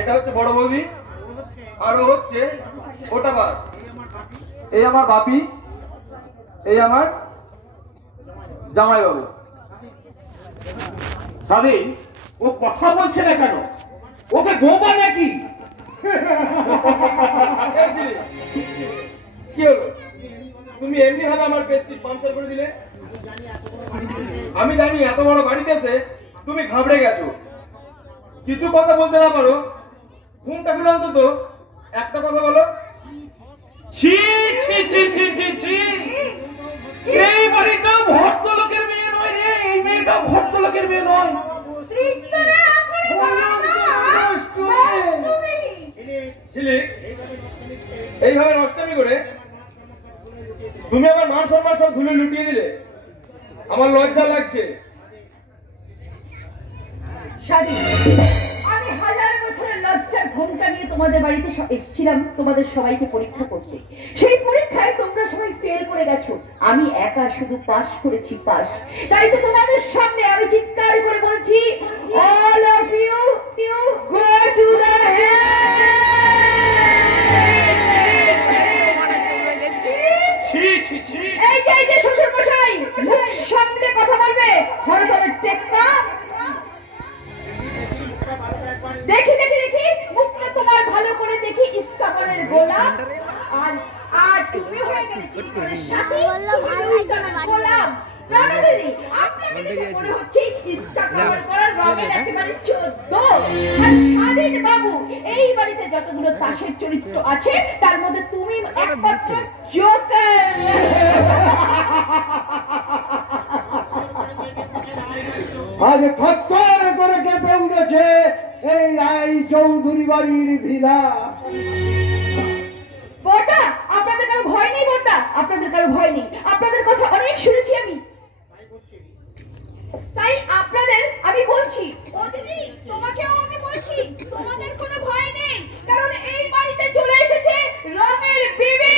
এটা হচ্ছে বড় বৌদি, আর হচ্ছে ওটা বাস। এই আমার বাপি, এই আমার জামাই বাবু। স্বাধীন, ও কথা বলছে না কেন? ওকে বোবা নাকি? কি হলো, তুমি এমনি ভাবে আমার পেস্টিজ পাঞ্চার করে দিলে? আমি জানি এত বড় বাড়িতে এসে তুমি ঘাবড়ে গেছো, কিছু কথা বলতে না পারো। ঘুমটা খুলে অন্তত একটা কথা বলো। ছি ছি ছি ছি ছি ছি, এই বাড়িটা ভদ্রলোকের মেয়ে নয় রে, এই মেয়েটা ভদ্রলোকের মেয়ে নয়। এইভাবে নষ্টামি করে তুমি আমার মান সম্মান সব ধুলে লুটিয়ে দিলে, আমার লজ্জা লাগছে। আমি হাজার বছরের লজ্জার ঘোমটা নিয়ে তোমাদের বাড়িতে এসেছিলাম তোমাদের সবাইকে পরীক্ষা করতে। সেই পরীক্ষায় তোমরা সবাই ফেল করে গেছো, আমি একা শুধু পাস করেছি, পাস। তাই তো তোমাদের সামনে আমি চিৎকার করে বলছি, all of you go to the hell। এই যে শ্বশুর মশাই, মুখ সামলে কথা বলবে, হরদমের টেক্কা। দেখি দেখি দেখি মুখটা তোমার ভালো করে দেখি, ইস্কাবরের গোলাম। আর তুমি হয়ে গেলে চিৎকারের সাথে গোলাম। আপনাকে দেখে মনে হচ্ছে ইস্কাবর করার রঙের একেবারে 14। আর স্বাধীন বাবু, এই বাড়িতে যতগুলো তাসের চরিত্র আছে তার মধ্যে তুমি একমাত্র জোকার। আজ থর করে কেঁপে উঠেছে এই রায় চৌধুরী বাড়ির ভিলা। বড়টা, আপনাদের কারো ভয় নেই? বড়টা, আপনাদের কারো ভয় নেই? আপনাদের কথা অনেক শুনেছি আমি, তাই আপনাদের আমি বলছি। ও দিদি, তোমাকেও আমি বলছি, তোমাদের কোনো ভয় নেই, কারণ এই বাড়িতে চলে এসেছে রঙের বিবি।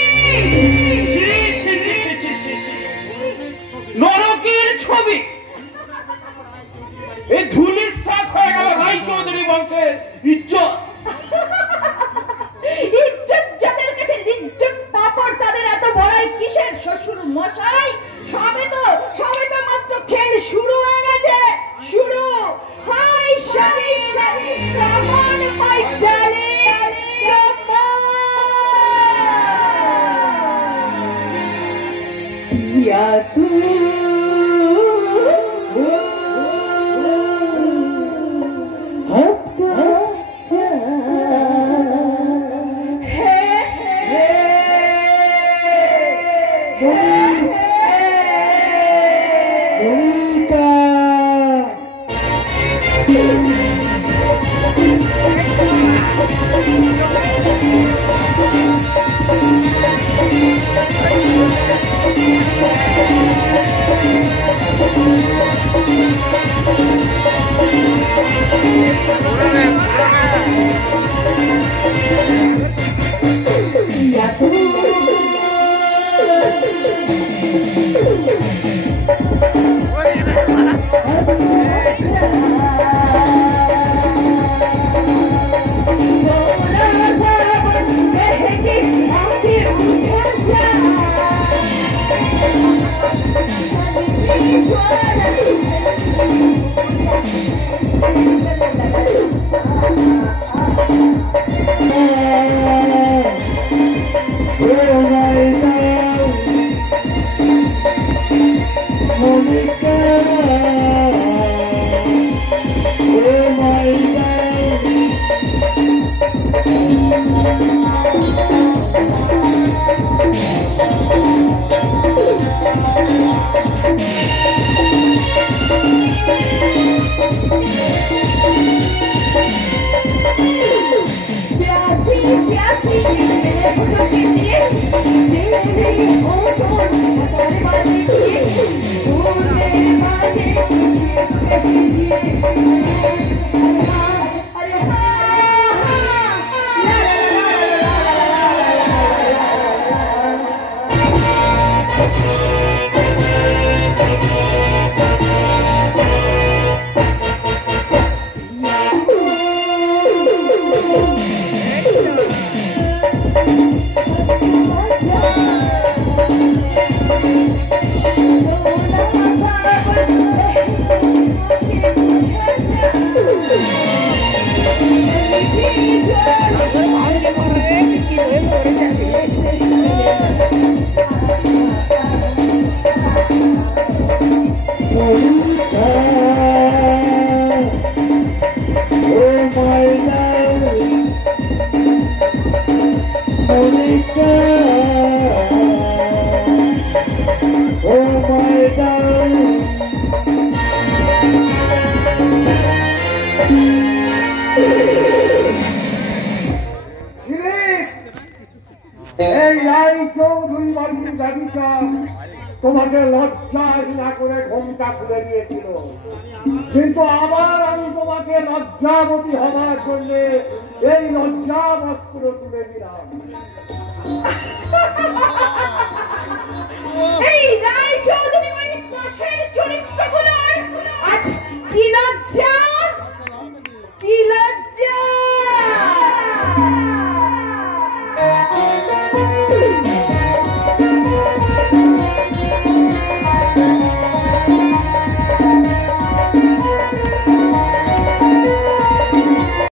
নরকের ছবি, এই ধুলির সাথ হয়ে গেল রায় চৌধুরী বংশের ইজ্জত। ইজ্জত যাদের কাছে লিজ্জত পাপড়, তাদের এত বড়াই কিসের শ্বশুর মশাই? সবে তো মাত্র খেল শুরু হয়ে গেছে, শুরু। হাই শালি শালি, come on my darling, come on. Yeah তু Monica, oh my darling. এই রাই চৌধুরী বাড়ির ব্যবসা তোমাকে লজ্জাহীনা করে ঘোমটা খুলে দিয়েছিল, কিন্তু আবার আমি তোমাকে লজ্জাবতী হওয়ার জন্য এই লজ্জা বস্ত্র তুলে দিলাম।